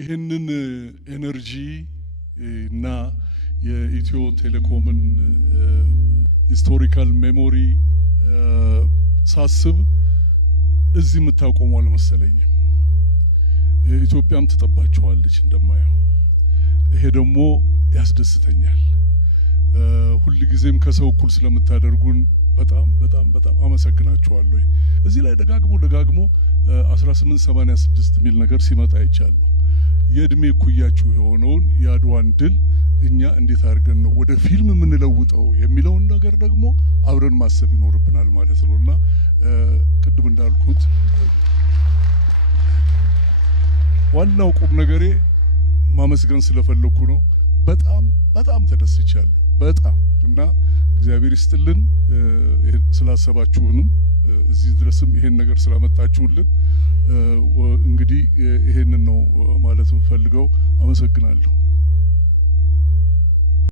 ይህንን ኤነርጂ እና የኢትዮ ቴሌኮምን ሂስቶሪካል ሜሞሪ ሳስብ እዚህ የምታቆሙ አልመሰለኝም። ኢትዮጵያም ትጠባቸዋለች እንደማየው። ይሄ ደግሞ ያስደስተኛል። ሁሉ ጊዜም ከሰው እኩል ስለምታደርጉን በጣም በጣም በጣም አመሰግናችኋለሁ። እዚህ ላይ ደጋግሞ 1886 ሚል ነገር ሲመጣ አይቻለሁ። የእድሜ ኩያችሁ የሆነውን የአድዋን ድል እኛ እንዴት አድርገን ነው ወደ ፊልም የምንለውጠው የሚለውን ነገር ደግሞ አብረን ማሰብ ይኖርብናል ማለት ነውና ቅድም እንዳልኩት ዋናው ቁም ነገሬ ማመስገን ስለፈለኩ ነው። በጣም በጣም ተደስቻለሁ በጣም እና እግዚአብሔር ይስጥልን ስላሰባችሁንም እዚህ ድረስም ይሄን ነገር ስላመጣችሁልን እንግዲህ ይሄንን ነው ማለት እንፈልገው። አመሰግናለሁ።